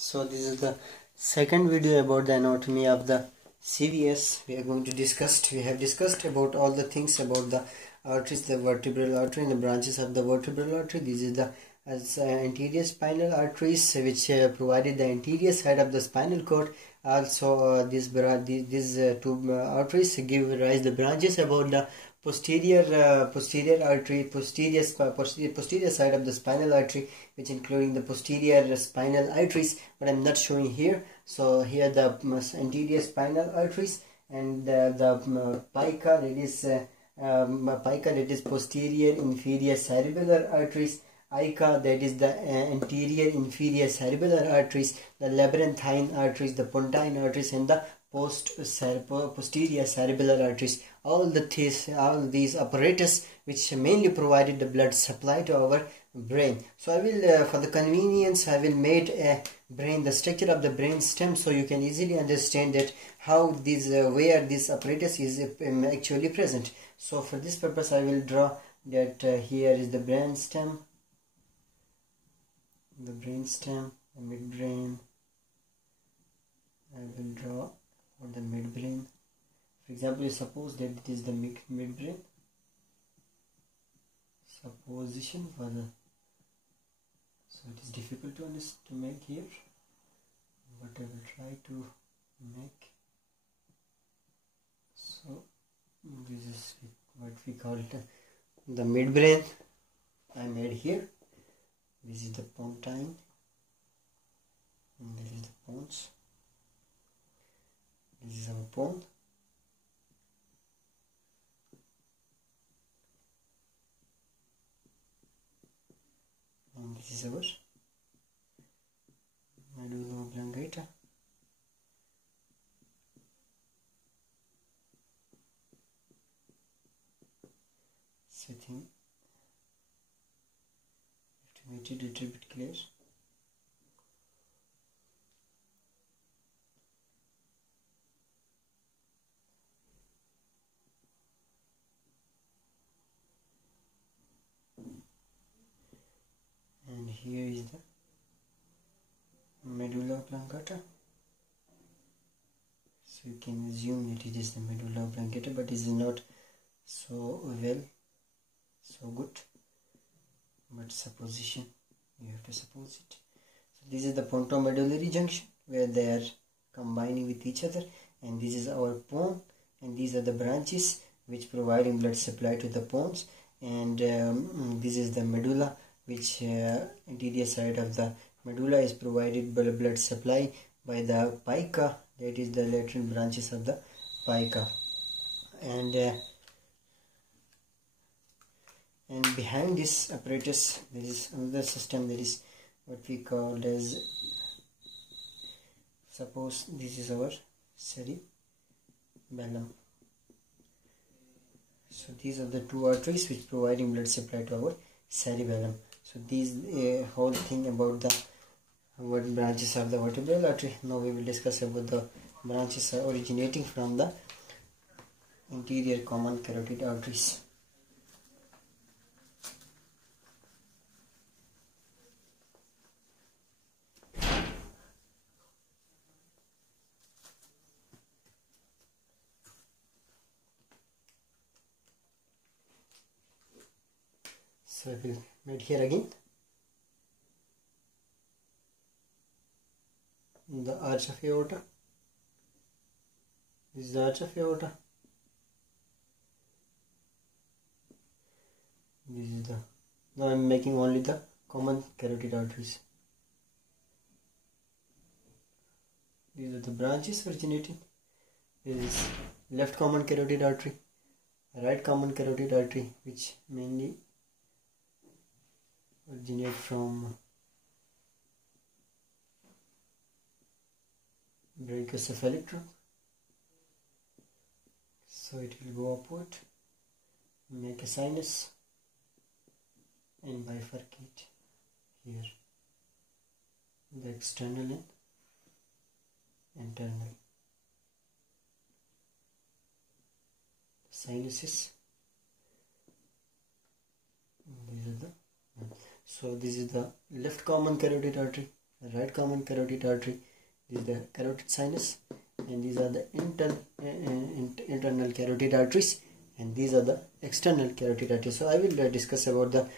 So this is the second video about the anatomy of the CVS. We have discussed about all the things about the arteries, the vertebral artery and the branches of the vertebral artery. This is the anterior spinal arteries, which provided the anterior side of the spinal cord. Also these two arteries give rise the branches about the posterior artery, posterior side of the spinal artery, which including the posterior spinal arteries, but I'm not showing here. So here the anterior spinal arteries and the pica, that is posterior inferior cerebellar arteries. Ica, that is the anterior inferior cerebellar arteries, the labyrinthine arteries, the pontine arteries, and the posterior cerebellar arteries. All these apparatus which mainly provided the blood supply to our brain. So I will, for the convenience, I will make the structure of the brain stem, so you can easily understand that how where this apparatus is actually present. So for this purpose, I will draw that here is the brain stem. The midbrain. I will draw on the midbrain. For example, you suppose that it is the midbrain. Supposition for the. So it is difficult to make here, but I will try to make. So this is what we call the midbrain. I made here. This is the pontine, and this is the pons. This is our pons. And this is our Medulla Oblongata. So I think make it a little bit clear. And here is the Medulla Oblongata. So you can assume that it is the Medulla Oblongata, but it is not so good. But supposition, you have to suppose it. So this is the pontomedullary junction where they are combining with each other, and this is our pons, and these are the branches which providing blood supply to the pons, and this is the medulla, which anterior side of the medulla is provided by blood supply by the pica, that is the lateral branches of the pica, and behind this apparatus there is another system, that is what we call as, suppose this is our cerebellum. So these are the two arteries which providing blood supply to our cerebellum. So these whole thing about the branches of the vertebral artery. Now we will discuss about the branches originating from the anterior common carotid arteries. So I will make here again the arch of aorta. This is the arch of aorta. This is the. Now I am making only the common carotid arteries. These are the branches originating. This is left common carotid artery, right common carotid artery, which mainly originate from brachiocephalic trunk. So it will go upward, make a sinus, and bifurcate here, the external and internal. Sinuses. These are the. So this is the left common carotid artery, the right common carotid artery. This is the carotid sinus, and these are the internal carotid arteries, and these are the external carotid arteries. So I will discuss about the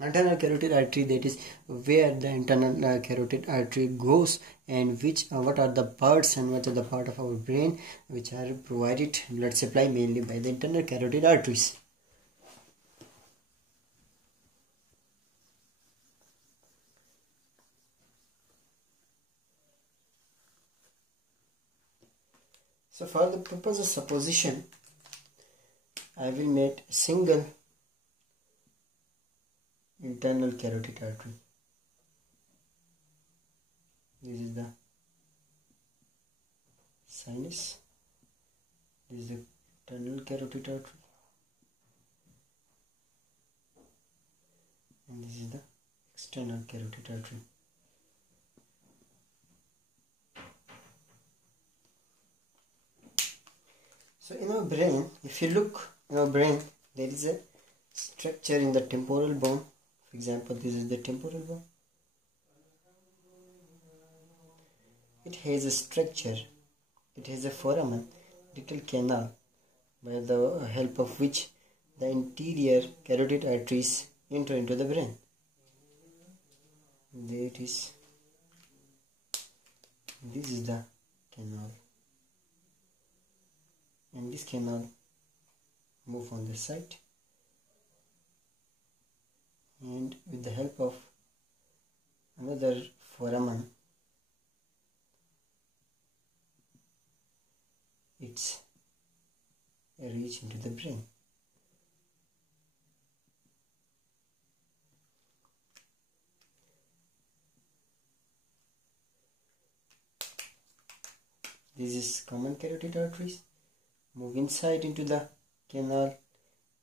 internal carotid artery, that is where the internal carotid artery goes, and what are the parts and what are the part of our brain which are provided blood supply mainly by the internal carotid arteries. So for the purpose of supposition, I will make a single internal carotid artery. This is the sinus, this is the internal carotid artery, and this is the external carotid artery. So in our brain, if you look in our brain, there is a structure in the temporal bone. For example, this is the temporal bone. It has a structure. It has a foramen, little canal, by the help of which the interior carotid arteries enter into the brain. There it is. This is the canal, and this canal move on the side, and with the help of another foramen, it's reach into the brain. This is common carotid arteries. Move inside into the canal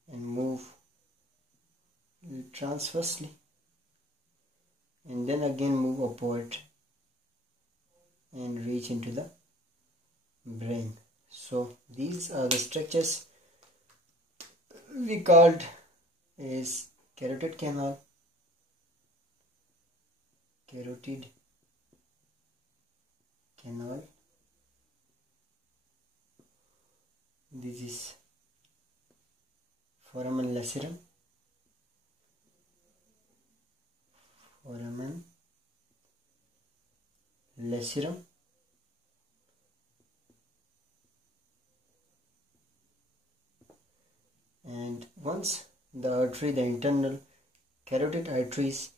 and move transversely, and then again move upward and reach into the brain. So these are the structures we called as carotid canal, carotid canal. This is foramen lacerum, foramen lacerum, and once the internal carotid arteries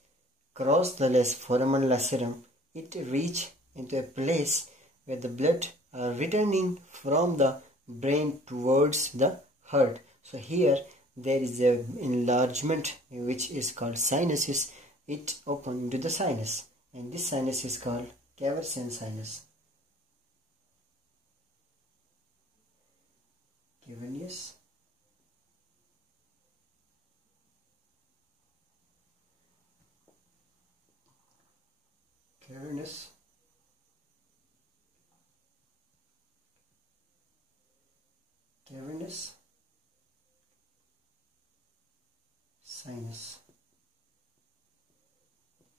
cross the foramen lacerum, it reach into a place where the blood are returning from the brain towards the heart. So here there is a enlargement which is called sinuses. It open into the sinus, and this sinus is called cavernous sinus. Cavernous. Cavernous. Cavernous sinus.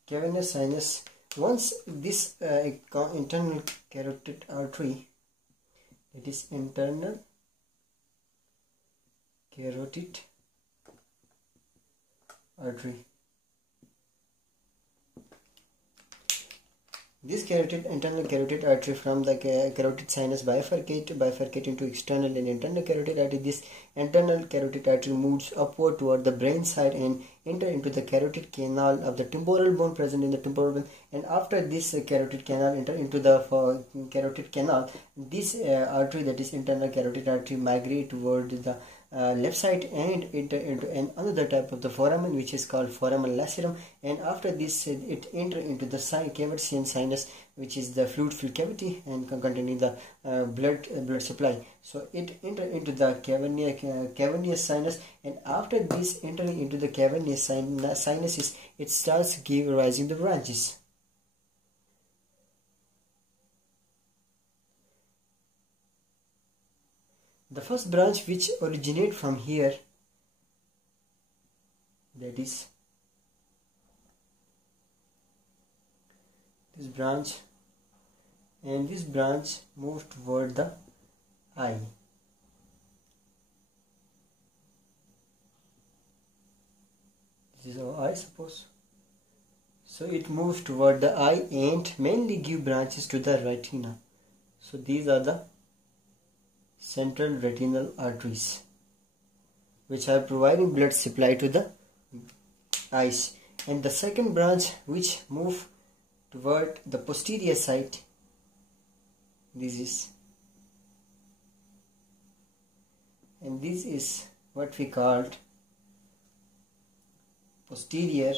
Cavernous sinus. Once this internal carotid artery, it is internal carotid artery. This internal carotid artery from the carotid sinus bifurcate into external and internal carotid artery. This internal carotid artery moves upward toward the brain side and enter into the carotid canal of the temporal bone present in the temporal bone. And after this carotid canal enter into the carotid canal, this artery, that is internal carotid artery, migrate toward the left side and enter into another type of the foramen which is called foramen lacerum, and after this it enter into the cavernous sinus, which is the fluid filled cavity and containing the blood supply. So it enter into the cavernous sinus, and after this entering into the cavernous sinuses, it starts rising the branches. The first branch which originate from here, that is this branch, and this branch moves toward the eye. This is our eye, suppose. So it moves toward the eye and mainly give branches to the retina. So these are the central retinal arteries, which are providing blood supply to the eyes. And the second branch, which move toward the posterior side, this is, and this is what we called posterior.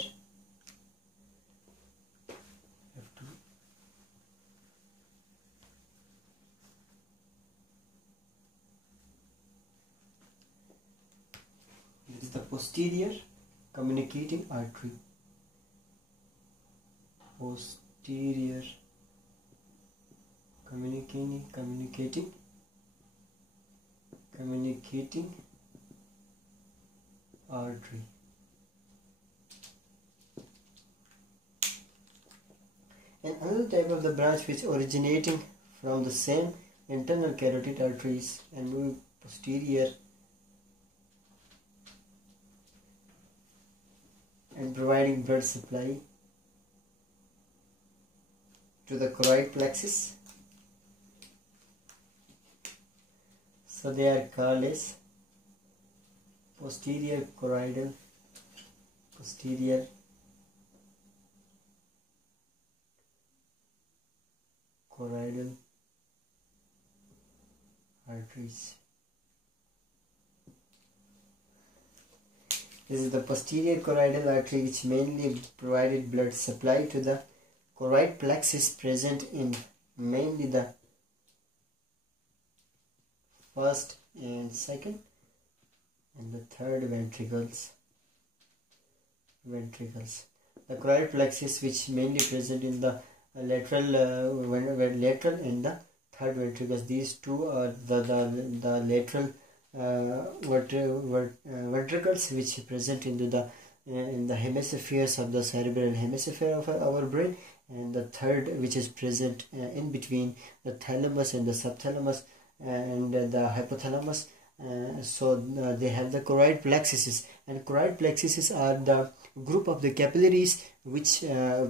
This is the posterior communicating artery. Posterior communicating artery. And another type of the branch which originating from the same internal carotid arteries and moving posterior and providing blood supply to the carotid plexus. So they are called as posterior choroidal arteries. This is the posterior choroidal artery, which mainly provided blood supply to the carotid plexus present in mainly the first and second and the third ventricles. The carotid plexus, which mainly present in the lateral and the third ventricles. These two are the lateral ventricles, which present into the in the hemispheres of the cerebral hemisphere of our brain, and the third, which is present in between the thalamus and the subthalamus and the hypothalamus. So they have the carotid plexuses, and carotid plexuses are the group of the capillaries which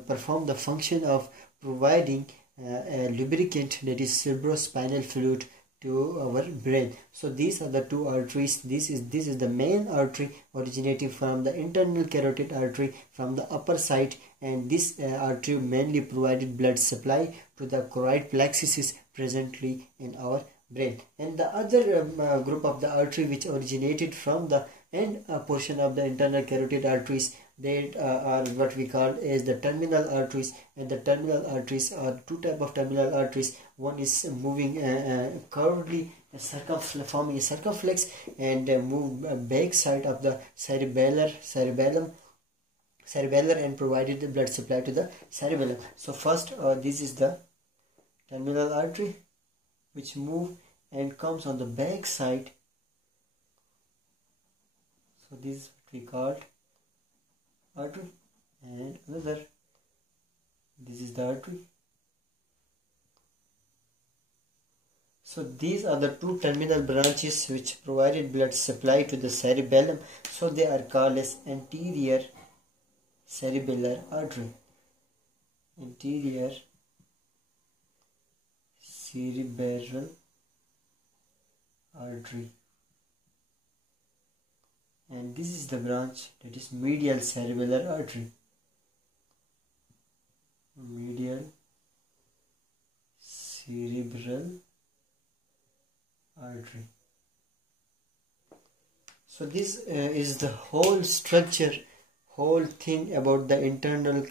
perform the function of providing a lubricant, that is cerebrospinal fluid, to our brain. So these are the two arteries. This is the main artery originating from the internal carotid artery from the upper side, and this artery mainly provided blood supply to the carotid plexuses presently in our brain. And the other group of the artery which originated from the end portion of the internal carotid arteries, they are what we call as the terminal arteries. And the terminal arteries are two type of terminal arteries. One is moving curvedly, forming a circumflex, and move back side of the cerebellum and provided the blood supply to the cerebellum. So first this is the terminal artery which move and comes on the back side. So this is what we called artery, and another, this is the artery. So these are the two terminal branches which provided blood supply to the cerebellum. So they are called as anterior cerebellar artery. Anterior cerebral artery. And this is the branch, that is medial cerebellar artery. Medial cerebral artery. So this is the whole structure, whole thing about the internal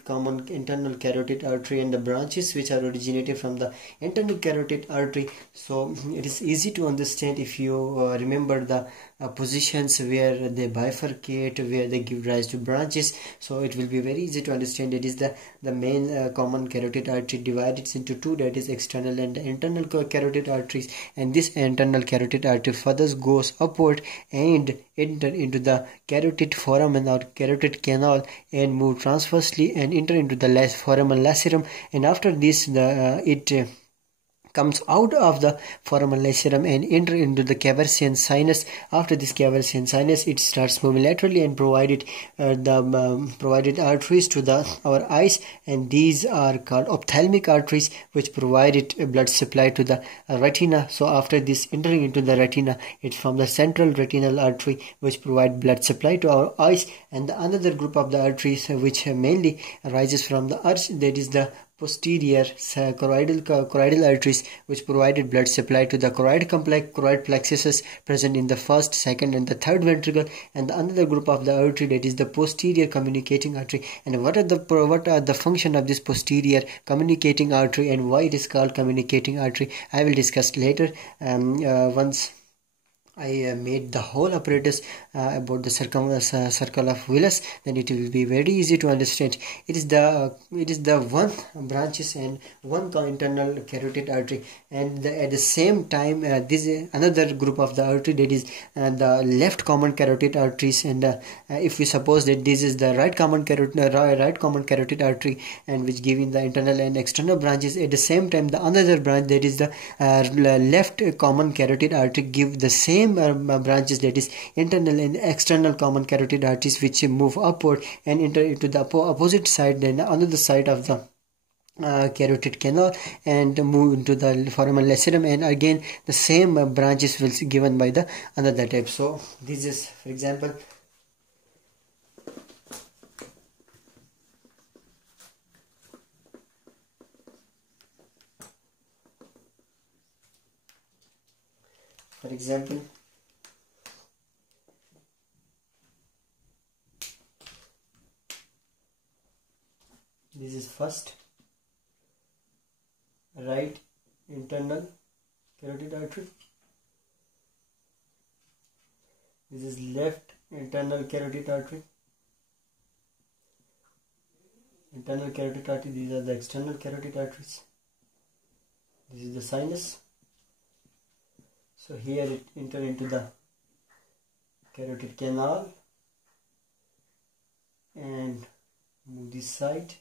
carotid artery and the branches which are originated from the internal carotid artery. So it is easy to understand if you remember the positions where they bifurcate, where they give rise to branches. So it will be very easy to understand. It is the main common carotid artery divided into two, that is external and internal carotid arteries, and this internal carotid artery further goes upward and enter into the carotid foramen or carotid canal and move transversely and enter into the foramen lacerum, and after this it comes out of the foramen lacerum and enter into the caversian sinus. After this caversian sinus, it starts moving laterally and provided provided arteries to our eyes, and these are called ophthalmic arteries, which provided blood supply to the retina. So after this entering into the retina, it's from the central retinal artery which provide blood supply to our eyes, and the another group of the arteries which mainly arises from the arch, that is the posterior choroidal arteries, which provided blood supply to the choroid complex, choroid plexuses present in the first, second and the third ventricle, and the another group of the artery, that is the posterior communicating artery. And what are the function of this posterior communicating artery and why it is called communicating artery, I will discuss later once I made the whole apparatus about the circle of Willis. Then it will be very easy to understand. It is the one branches and one internal carotid artery, and at the same time this is another group of the artery, that is the left common carotid arteries. And if we suppose that this is the right common carotid artery, and which giving the internal and external branches, at the same time the another branch, that is the left common carotid artery, give the same branches, that is internal and external common carotid arteries, which move upward and enter into the opposite side, then another side of the carotid canal, and move into the foramen lacerum, and again the same branches will be given by the another type. So this is, for example, this is first right internal carotid artery, this is left internal carotid artery, these are the external carotid arteries, this is the sinus. So here it enter into the carotid canal and move this side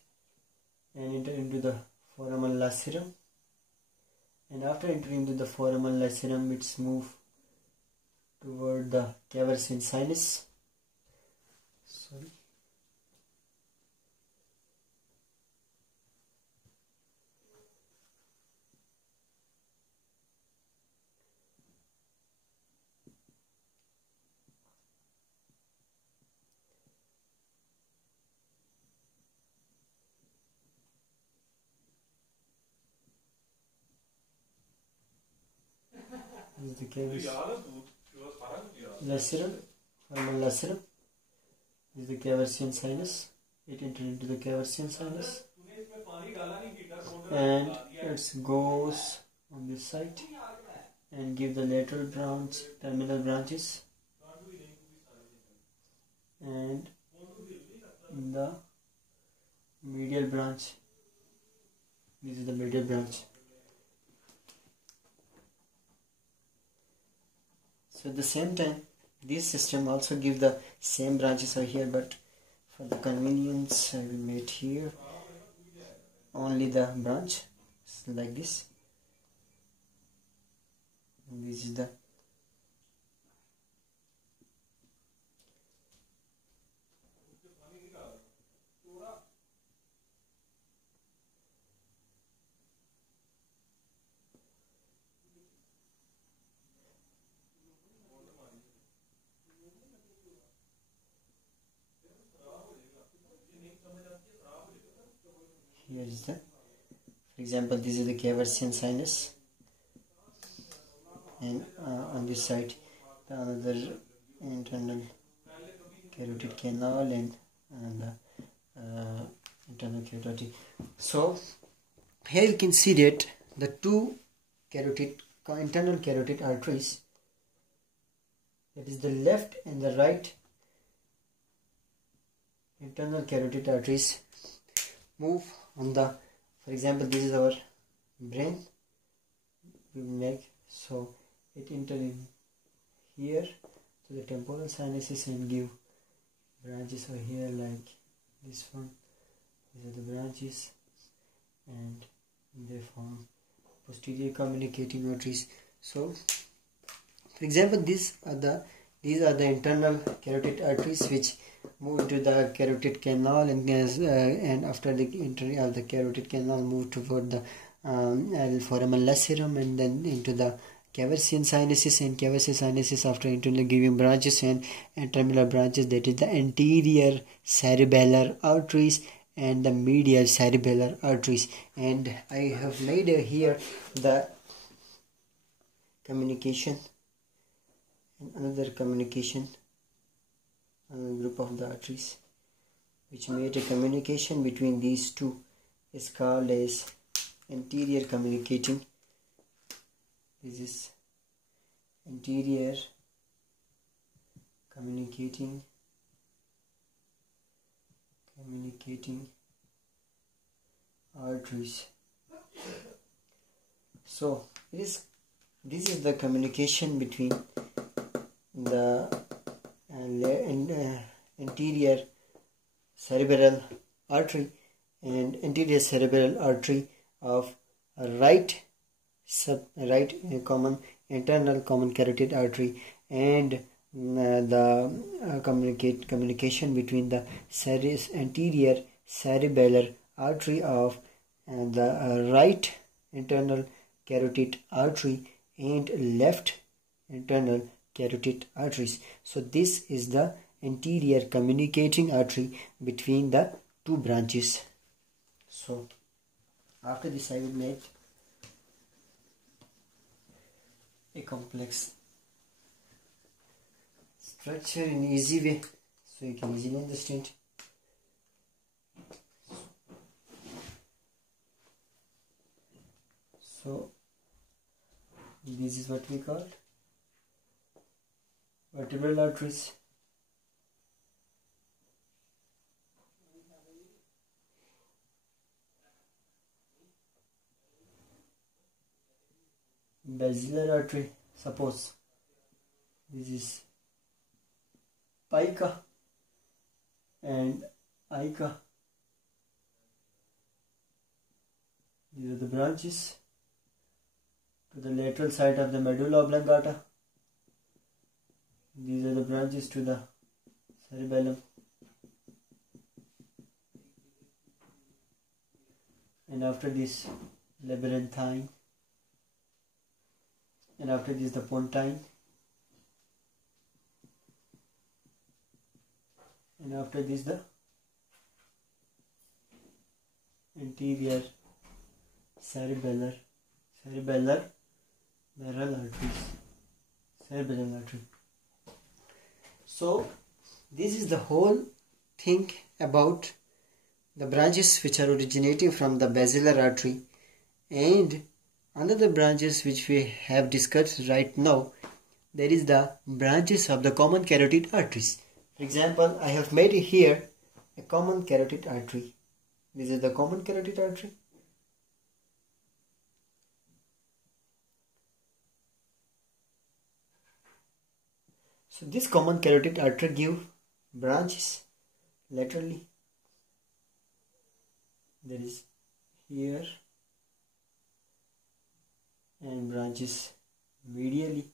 and enter into the foramen lacerum, and after entering into the foramen lacerum, it's move toward the caversian sinus. This is the caversian lacerum, foramen lacerum. This is the caversian sinus. It enters into the caversian sinus, and it goes on this side and give the lateral branch, terminal branches, and the medial branch. This is the medial branch. So at the same time, this system also give the same branches are here, but for the convenience I will make here only the branch like this. And this is the here is the, for example, this is the caversian sinus, and on this side the another internal carotid canal and the internal carotid. So here you can see that the two internal carotid arteries that is the left and the right internal carotid arteries move on the, for example, this is our brain, we make, so it enter in here to the temporal sinuses and give branches over here like this one. These are the branches and they form posterior communicating arteries. So for example, these are the internal carotid arteries which move into the carotid canal, and after the entry of the carotid canal move toward the foramen lacerum and then into the Caversian sinuses, and Caversian sinuses after internally giving branches and terminal branches, that is the anterior cerebellar arteries and the medial cerebellar arteries. And I have made here the communication and another communication, another group of the arteries which made a communication between these two is called as anterior communicating. This is anterior communicating arteries. So this is the communication between the anterior cerebral artery and anterior cerebral artery of right common internal common carotid artery, and the communication between the anterior cerebellar artery of the right internal carotid artery and left internal carotid arteries. So this is the anterior communicating artery between the two branches. So after this I will make a complex structure in easy way so you can easily understand. So this is what we call vertebral arteries. Basilar artery, suppose this is pica and ica. These are the branches to the lateral side of the medulla oblongata. These are the branches to the cerebellum. And after this, labyrinthine. And after this, the pontine. And after this, the anterior cerebellar artery. So this is the whole thing about the branches which are originating from the basilar artery, and another branches which we have discussed right now, there is the branches of the common carotid arteries. For example, I have made here a common carotid artery. This is the common carotid artery. So this common carotid artery give branches laterally. There is here and branches medially.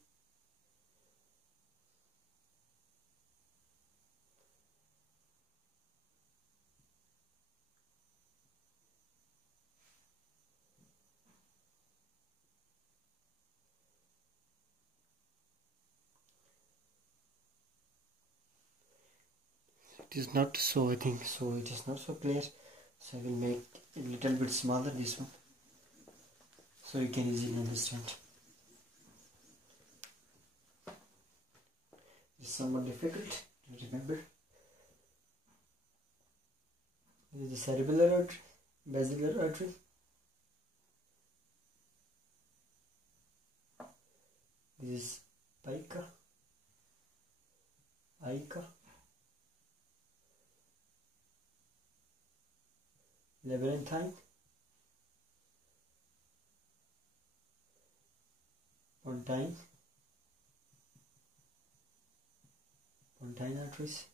It is not so, I think so, it is not so clear, so I will make a little bit smaller this one so you can easily understand. It's somewhat difficult to remember. This is the cerebellar artery, basilar artery. This is pica Ica, labyrinthine, pontine arteries.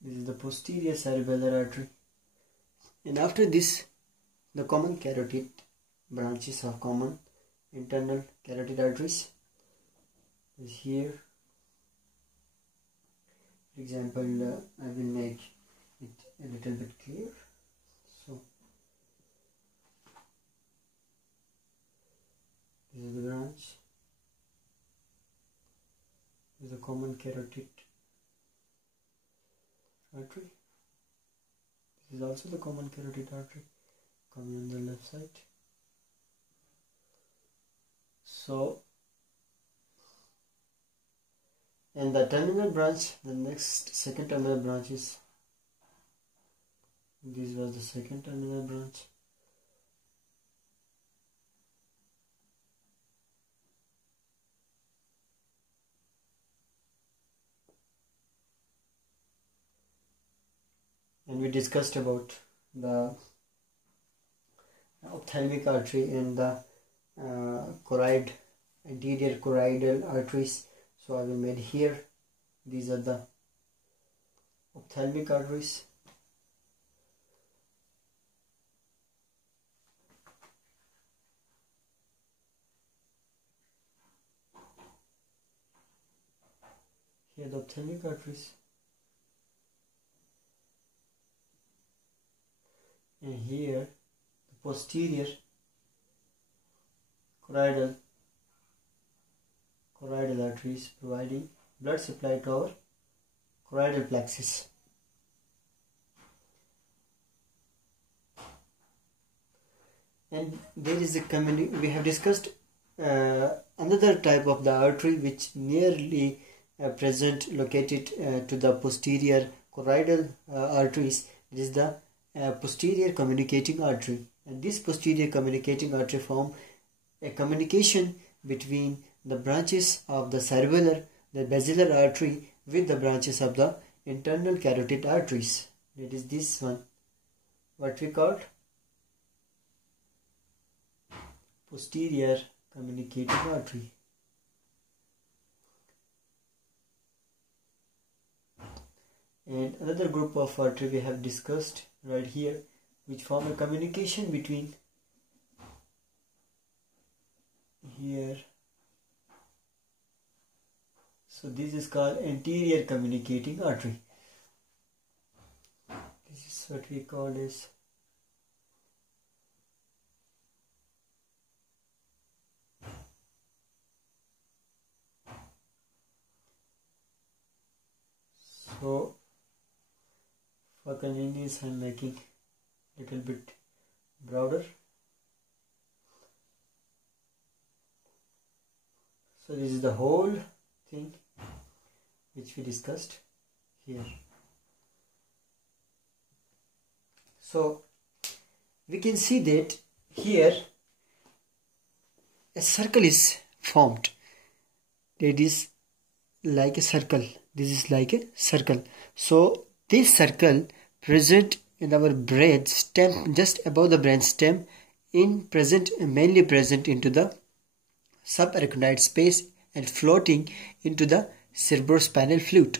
This is the posterior cerebellar artery. And after this, the common carotid branches of common internal carotid arteries is here. For example, I will make it a little bit clear. So this is the branch. This is the common carotid artery. This is also the common carotid artery coming on the left side. So, and the terminal branch, the next second terminal branch is, this was the second terminal branch. And we discussed about the ophthalmic artery and the anterior choroidal arteries. So I will made here. These are the ophthalmic arteries. Here the ophthalmic arteries. And here the posterior choroidal arteries providing blood supply to our choroidal plexus. And there is a we have discussed another type of the artery which nearly located to the posterior choroidal arteries. It is the posterior communicating artery, and this posterior communicating artery form a communication between the branches of the cerebellar, the basilar artery, with the branches of the internal carotid arteries. It is this one, what we called posterior communicating artery. And another group of artery we have discussed right here, which form a communication between here. So this is called anterior communicating artery. This is what we call as so. For convenience, I am making a little bit broader. So this is the whole thing which we discussed here. So we can see that here a circle is formed. That is like a circle. This is like a circle. So this circle present in our brain stem, just above the brain stem, mainly present into the subarachnoid space and floating into the cerebrospinal fluid.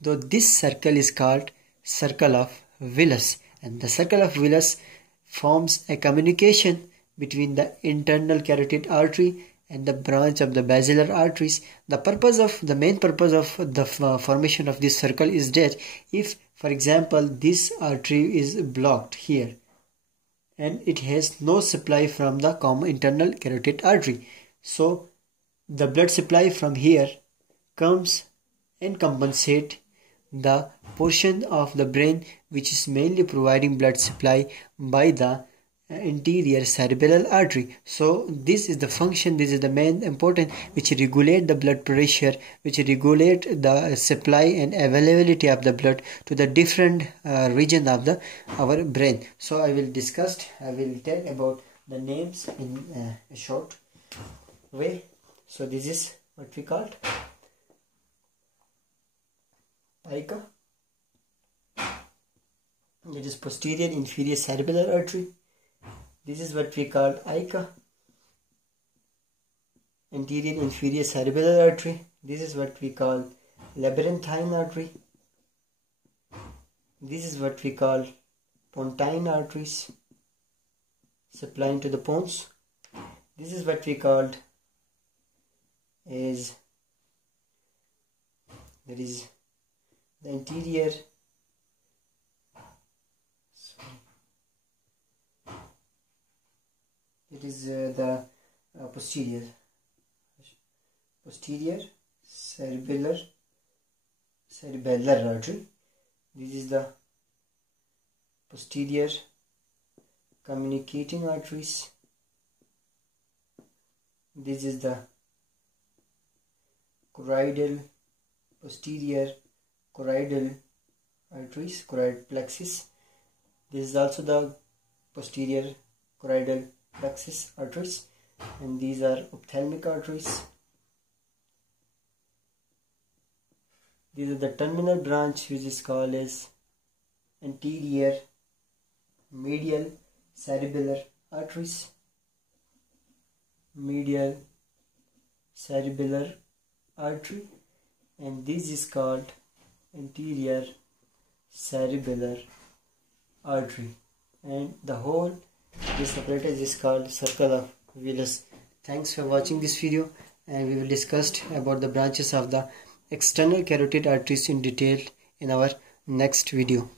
Though this circle is called circle of Willis, and the circle of Willis forms a communication between the internal carotid artery and the branch of the basilar arteries. The main purpose of the formation of this circle is that if, for example, this artery is blocked here and it has no supply from the common internal carotid artery, so the blood supply from here comes and compensate the portion of the brain which is mainly providing blood supply by the anterior cerebellar artery. So this is the function, this is the main important, which regulate the blood pressure, which regulate the supply and availability of the blood to the different region of our brain. So I will tell about the names in a short way. So this is what we called pica, that is posterior inferior cerebellar artery. This is what we call ica. Anterior inferior cerebellar artery. This is what we call labyrinthine artery. This is what we call pontine arteries, supplying to the pons. This is what we called is, that is the anterior, it is the posterior cerebellar artery. This is the posterior communicating arteries. This is the posterior choroidal arteries, choroid plexus. This is also the posterior choroidal plexus arteries, and these are ophthalmic arteries. These are the terminal branch, which is called as anterior medial cerebellar arteries. Medial cerebellar artery, and this is called anterior cerebellar artery, and the whole this apparatus is called circle of Willis. Thanks for watching this video, and we will discuss about the branches of the external carotid arteries in detail in our next video.